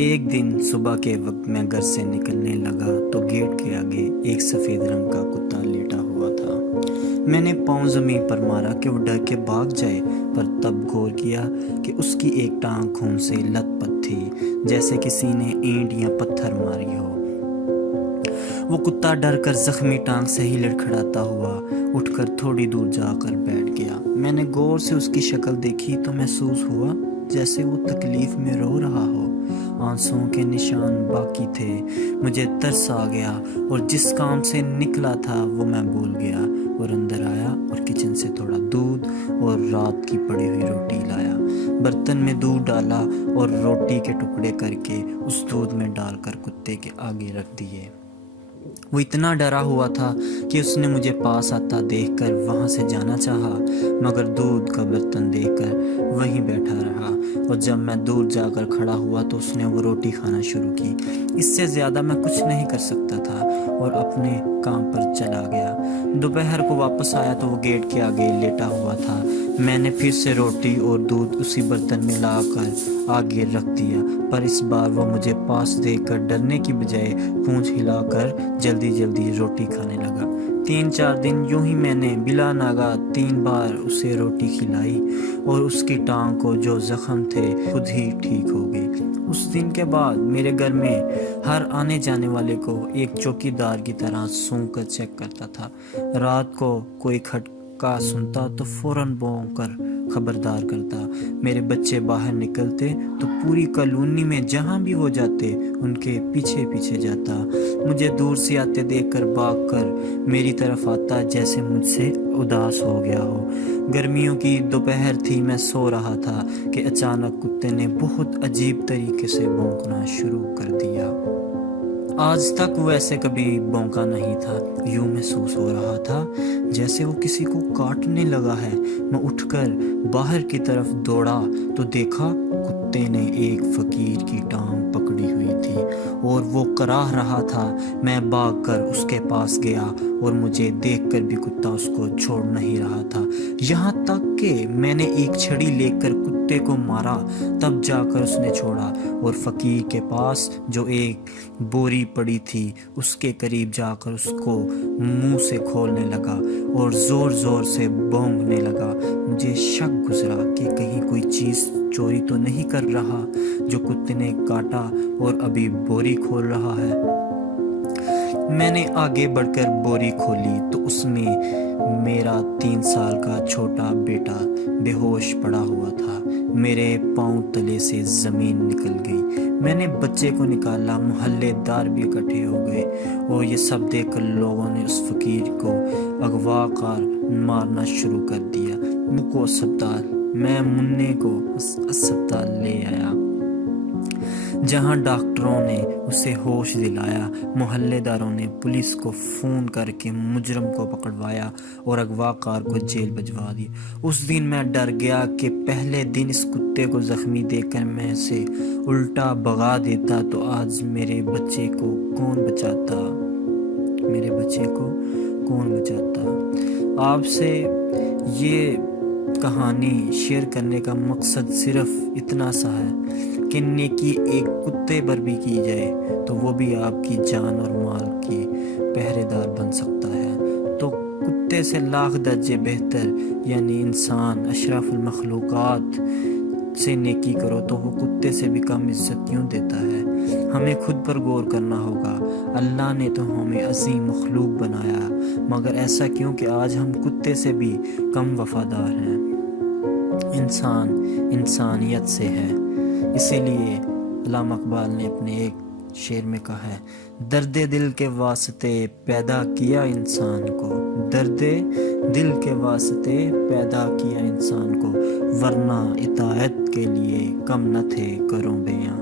ایک دن صبح کے وقت میں گھر سے نکلنے لگا تو گیٹ کے آگے ایک سفید رنگ کا کتا لیٹا ہوا تھا۔ میں نے پاؤں زمین پر مارا کہ وہ ڈر کے بھاگ جائے، پر تب غور کیا کہ اس کی ایک ٹانگ خون سے لت پت تھی، جیسے کسی نے اینٹ یا پتھر ماری ہو۔ وہ کتا ڈر کر زخمی ٹانگ سے ہی لڑکھڑاتا ہوا اٹھ کر تھوڑی دور جا کر بیٹھ گیا۔ میں نے غور سے اس کی شکل دیکھی تو محسوس ہوا جیسے وہ تکلیف میں رو رہا ہو، آنسوؤں کے نشان باقی تھے۔ مجھے ترس آ گیا اور جس کام سے نکلا تھا وہ میں بھول گیا، اور اندر آیا اور کچن سے تھوڑا دودھ اور رات کی پڑی ہوئی روٹی لایا۔ برتن میں دودھ ڈالا اور روٹی کے ٹکڑے کر کے اس دودھ میں ڈال کر کتے کے آگے رکھ دیے۔ وہ اتنا ڈرا ہوا تھا کہ اس نے مجھے پاس آتا دیکھ کر وہاں سے جانا چاہا، مگر دودھ کا برتن دیکھ کر وہیں بیٹھا رہا، اور جب میں دور جا کر کھڑا ہوا تو اس نے وہ روٹی کھانا شروع کی۔ اس سے زیادہ میں کچھ نہیں کر سکتا تھا اور اپنے کام پر چلا گیا۔ دوپہر کو واپس آیا تو وہ گیٹ کے آگے لیٹا ہوا تھا۔ میں نے پھر سے روٹی اور دودھ اسی برتن میں لا کر آگے رکھ دیا، پر اس بار وہ مجھے پاس دیکھ کر ڈرنے کی بجائے پونچھ ہلا کر جلدی جلدی روٹی کھانے لگا۔ 3-4 دن یوں ہی میں نے بلا ناگا 3 بار اسے روٹی کھلائی اور اس کی ٹانگ کو جو زخم تھے خود ہی ٹھیک ہو گئی۔ اس دن کے بعد میرے گھر میں ہر آنے جانے والے کو ایک چوکی دار کی طرح سونگ کر چیک کرتا تھا۔ رات کو کوئی کھٹکا سنتا تو فوراً بھونک کر خبردار کرتا۔ میرے بچے باہر نکلتے تو پوری کالونی میں جہاں بھی وہ جاتے ان کے پیچھے پیچھے جاتا۔ مجھے دور سے آتے دیکھ کر بھاگ کر میری طرف آتا جیسے مجھ سے اداس ہو گیا ہو۔ گرمیوں کی دوپہر تھی، میں سو رہا تھا کہ اچانک کتے نے بہت عجیب طریقے سے بھونکنا شروع کر دیا۔ آج تک وہ ایسے کبھی بھونکا نہیں تھا۔ یوں محسوس ہو رہا تھا جیسے وہ کسی کو کاٹنے لگا ہے۔ میں اٹھ کر باہر کی طرف دوڑا تو دیکھا کتے نے ایک فقیر کی ٹانگ پکڑی ہوئی تھی اور وہ کراہ رہا تھا۔ میں بھاگ کر اس کے پاس گیا اور مجھے دیکھ کر بھی کتا اس کو چھوڑ نہیں رہا تھا، یہاں تک کہ میں نے ایک چھڑی لے کر کتے کو مارا، تب جا کر اس نے چھوڑا، اور فقیر کے پاس جو ایک بوری پڑی تھی اس کے قریب جا کر اس کو منہ سے کھولنے لگا اور زور زور سے بھونکنے لگا۔ مجھے شک گزرا کہ کہیں کوئی چیز چوری تو نہیں کر رہا جو کتے نے کاٹا اور ابھی بوری کھول رہا ہے۔ میں نے آگے بڑھ کر بوری کھولی تو اس میں میرا 3 سال کا چھوٹا بیٹا بے ہوش پڑا ہوا تھا۔ میرے پاؤں تلے سے زمین نکل گئی۔ میں نے بچے کو نکالا، محلے دار بھی اکٹھے ہو گئے اور یہ سب دیکھ کر لوگوں نے اس فقیر کو اغوا کر مارنا شروع کر دیا۔ مکو اسپتال۔ میں منّے کو اسپتال لے آیا جہاں ڈاکٹروں نے اسے ہوش دلایا۔ محلے داروں نے پولیس کو فون کر کے مجرم کو پکڑوایا اور اغوا کار کو جیل بھجوا دیا۔ اس دن میں ڈر گیا کہ پہلے دن اس کتے کو زخمی دیکھ کر میں اسے الٹا بھگا دیتا تو آج میرے بچے کو کون بچاتا۔ آپ سے یہ کہانی شیئر کرنے کا مقصد صرف اتنا سا ہے کہ نیکی ایک کتے پر بھی کی جائے تو وہ بھی آپ کی جان اور مال کی پہرے دار بن سکتا ہے۔ تو کتے سے لاکھ درجے بہتر، یعنی انسان اشرف المخلوقات سے نیکی کرو تو وہ کتے سے بھی کم عزت کیوں دیتا ہے؟ ہمیں خود پر غور کرنا ہوگا۔ اللہ نے تو ہمیں عظیم مخلوق بنایا، مگر ایسا کیوں کہ آج ہم کتے سے بھی کم وفادار ہیں؟ انسان انسانیت سے ہے۔ اسی لیے علامہ اقبال نے اپنے ایک شعر میں کہا ہے، درد دل کے واسطے پیدا کیا انسان کو، درد دل کے واسطے پیدا کیا انسان کو، ورنہ اطاعت کے لیے کم نہ تھے کروں بیاں۔